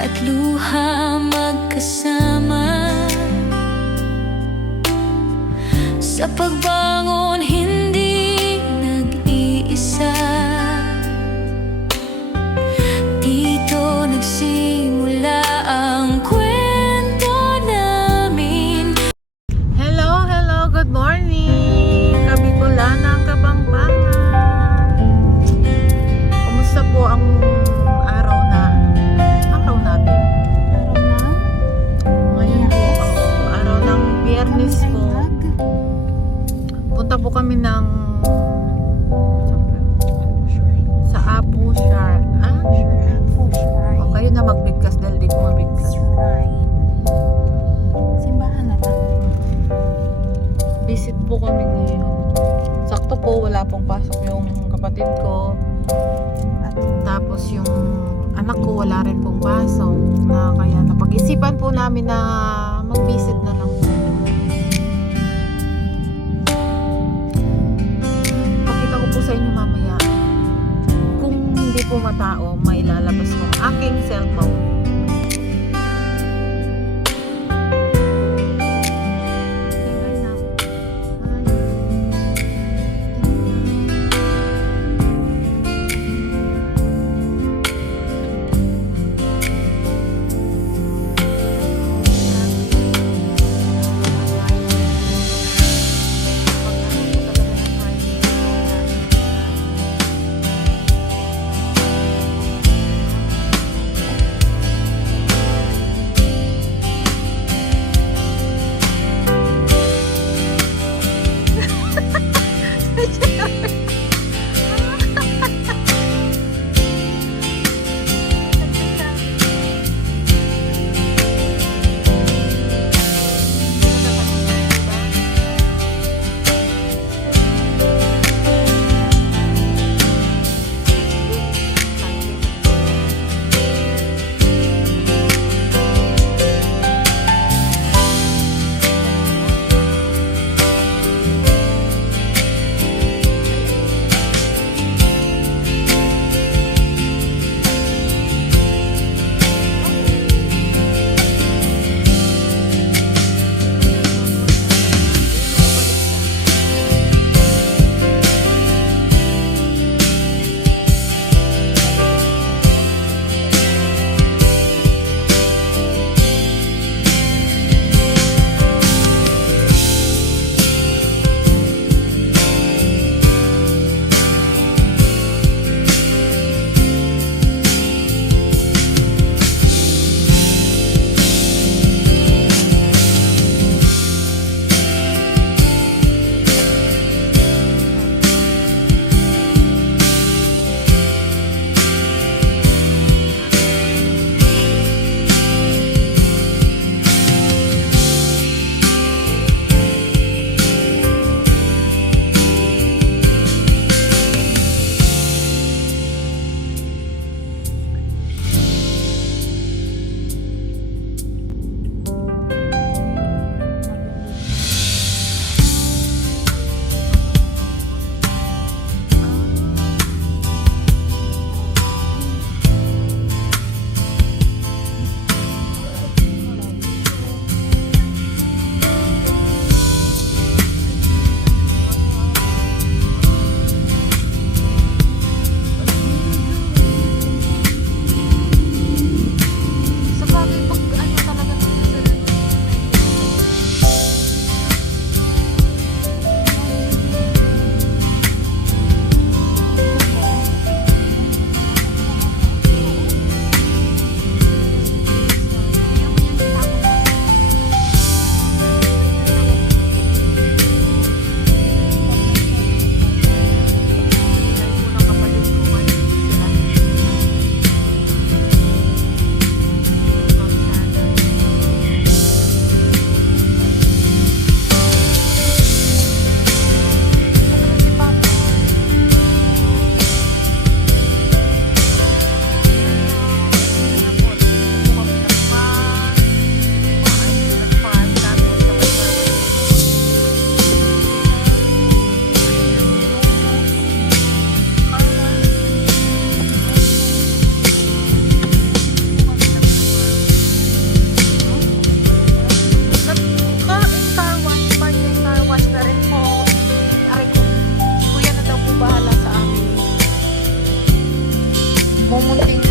at luha magkasama. Sa pagbangon hindi nag-iisa. Dito nagsimula ang kwento namin. Hello, hello, good morning! Kabicolana, Kabangbangan. Kumusta po ang araw natin? Ngayon po, araw ng Biyernes po. Punta po kami ng sa Apo Shar. O kayo na magbigkas dahil di ko mabigkas. Simbahan na lang. Visit po kami ngayon. Sakto po, wala pong pasok yung kapatid ko. Tapos yung anak ko wala rin pong pasok. Kaya napag-isipan po namin na mag-visit na lang po. Pakita ko po sa inyo mamaya. Kung hindi po matao, mailalabas ko ang aking cellphone.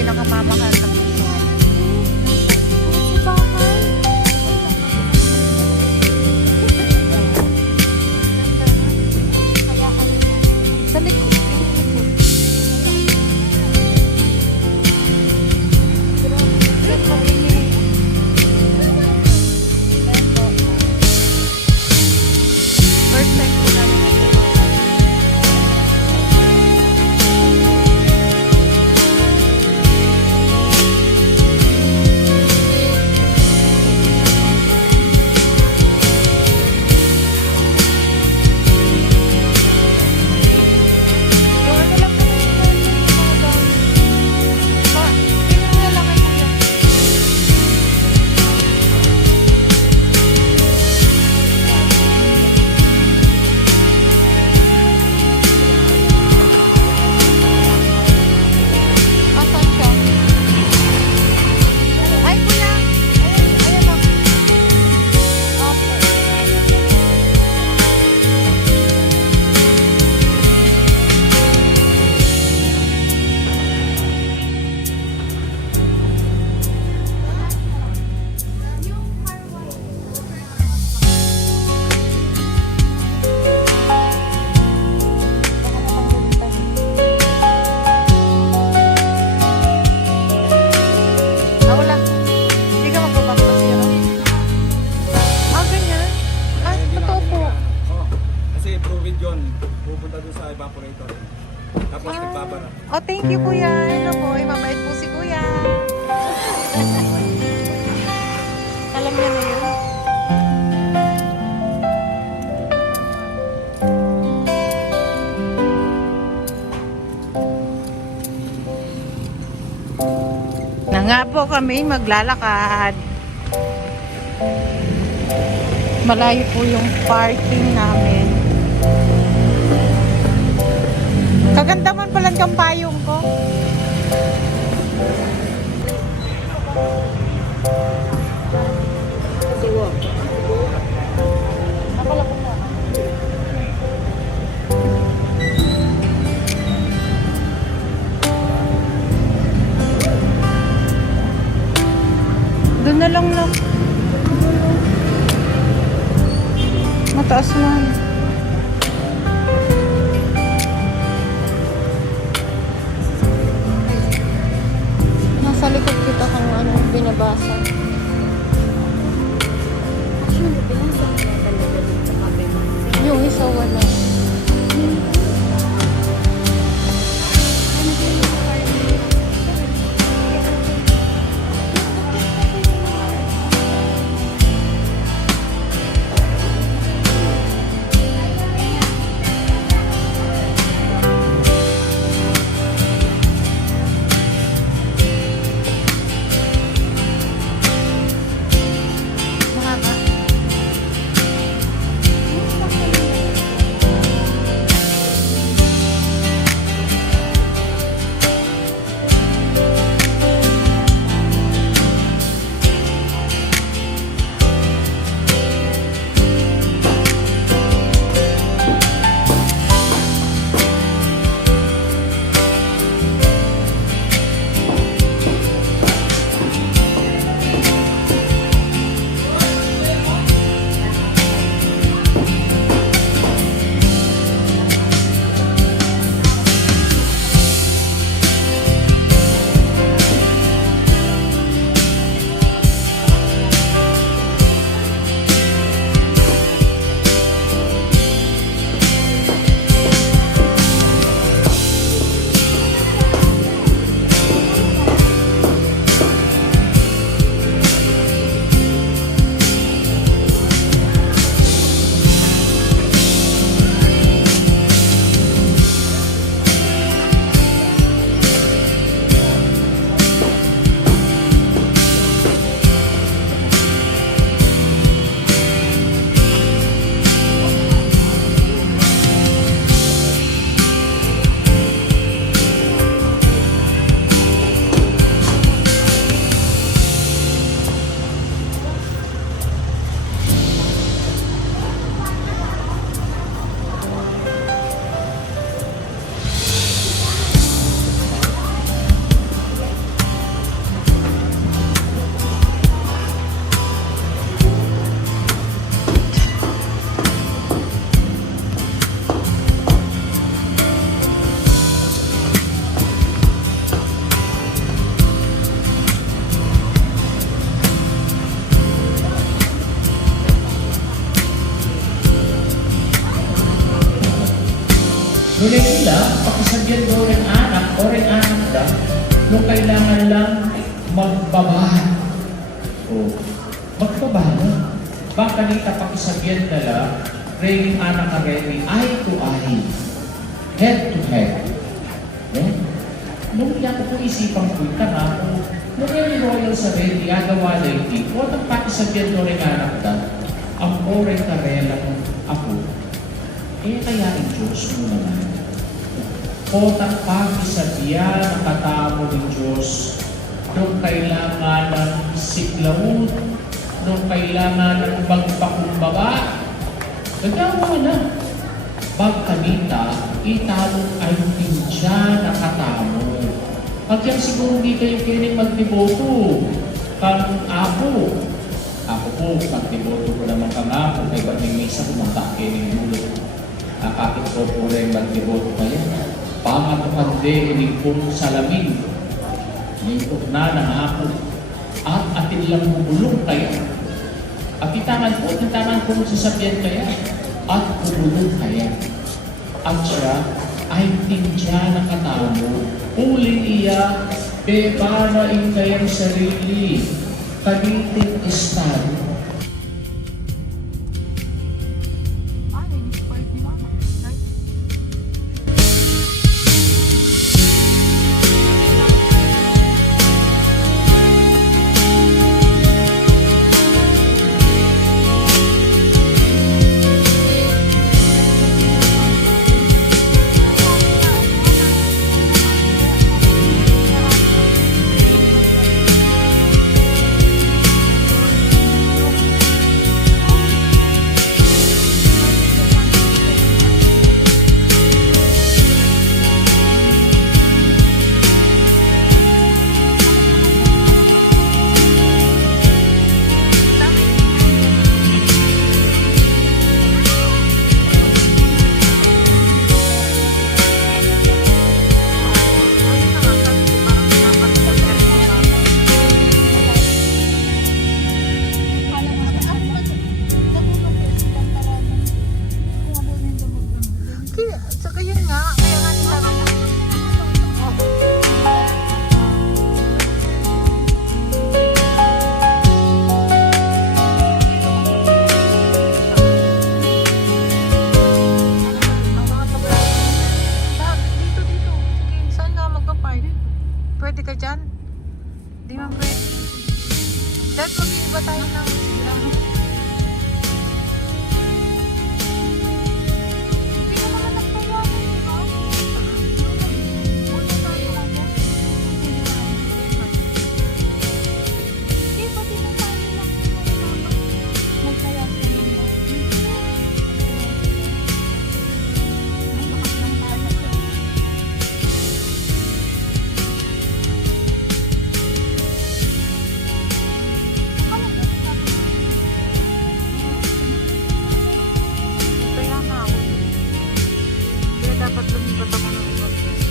pinakamamahal na piso. Sa likod. First time ko namin pupunta dun sa evaporator. Tapos nagbabara. Oh, thank you, kuya. Ano po, mabait po si kuya. Alam niya na yun. Na nga po kami maglalakad. Malayo po yung parking namin. Kaganda man pala ng payong ko. Doon na lang lang. Mataas man. Nasa likod kita kung ano binabasa. Yung isa wala. Ngunit nila, pakisabihan daw rin anak o rin anak na nung kailangan lang magbabahan. O, magbabahan na. Baka nita pakisabihan nila, rin anak na rin, eye to eye, head to head. Eh? Nung niya ko po isipang punta nga, nung yung royal sa rin, gagawa na yung o nang pakisabihan daw rin anak na, ang oray karelang ako. Eh kaya ang Diyos mo naman. Kotang pakisabihan ang katamo ng Diyos nung kailangan ng siklawod, nung kailangan ng magpakumbaba, nagawa na. Pagkanita, italong ay tinsya na katamo. Pagyan siguro hindi kayo kining magdiboto, kang ako. Ako po, magdiboto ko naman kang ako, kay ba't may misa pumunta kining ulo. Nakakit ko po rin magdiboto kayo. Pangatupande ining kong salamin. Lingkot na ng ako. At atin lang bubulong kaya. At itangan po sasabihan kaya. At bubulong kaya. At siya ay tinsya na katamo. Uling iya, beba na ikayang sarili. Kamiting estado. Saka yun nga, kaya nga nila dito. Sige, saan nga magpa-park? Pwede ka dyan? Di man pwede. Dahil mag-iba tayo ng sigurado. Dapat lumipat ako ng ibang place.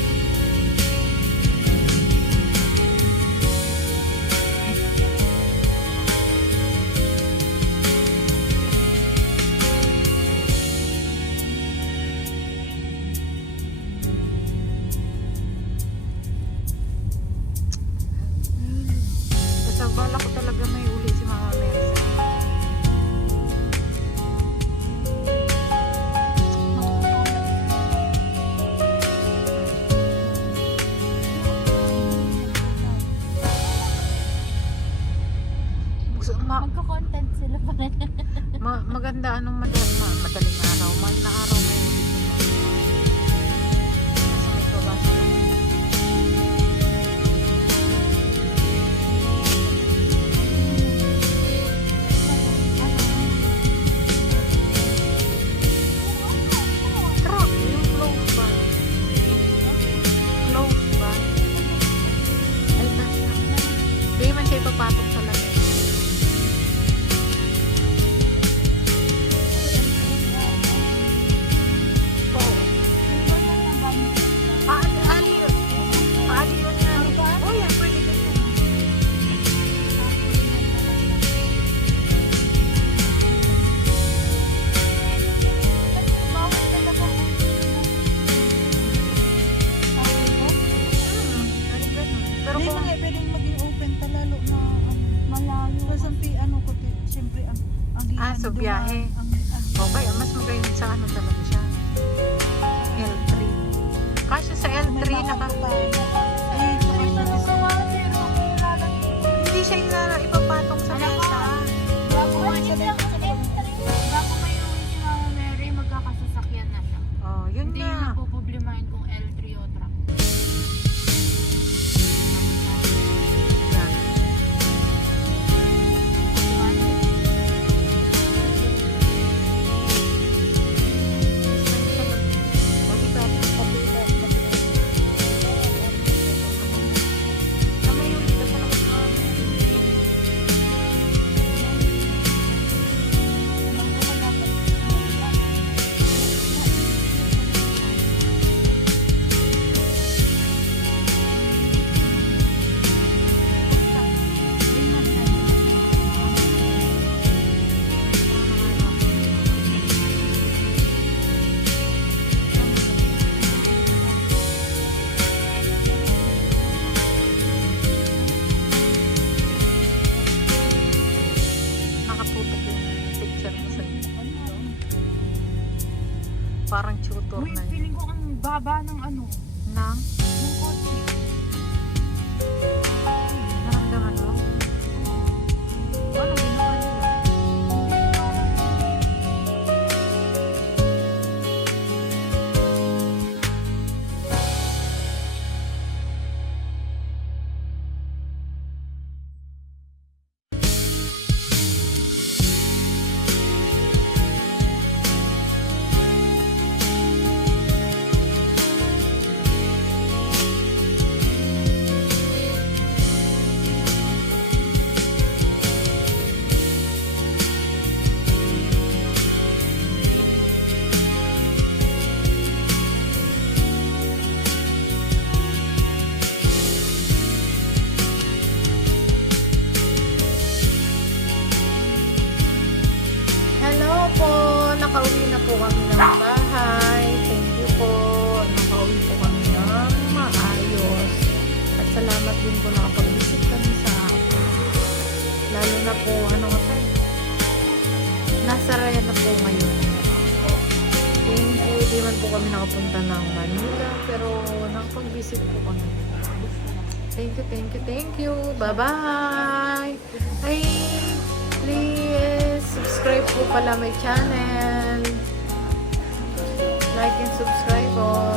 Basta bala ko talaga may uli si Mama Mercy. Magko-content sila pa rin. Maganda anong madaling araw. Mahal na araw may ulit. Nasa may kabasa lang. Truck, yung close by. Close by. Ay, basta. Di man siya ipapatong sa lamig. Ah, so biyahe. Okay, mas magayon sa ano talaga siya. L3. Kasi sa L3 hindi siya ipapatong sa mesa. Bago may uwi si Mama Mary, magkakasasakyan na siya. Oh, yun Hindi nga. yung napoproblemahin kung L3 o truck. Yan. Nakatutok yung picture mo sa inyo. Parang tutor Uy, na yun. feeling ko ang baba ng ano, Nang? ng kotse. Naramdaman mo? Paano ginawa nila? Hello po! Nakauwi na po kami ng bahay. Thank you po. Nakauwi po kami ng maayos. At salamat din po nakapag-visit kami sa akin. Lalo na po, ano kasi, nasa Raya na po ngayon. Thank you. Di man po kami nakapunta ng Manila, pero nakapag-visit po kami. Thank you, thank you, thank you. Bye-bye! Ay, please subscribe po pala my channel. Like and subscribe po.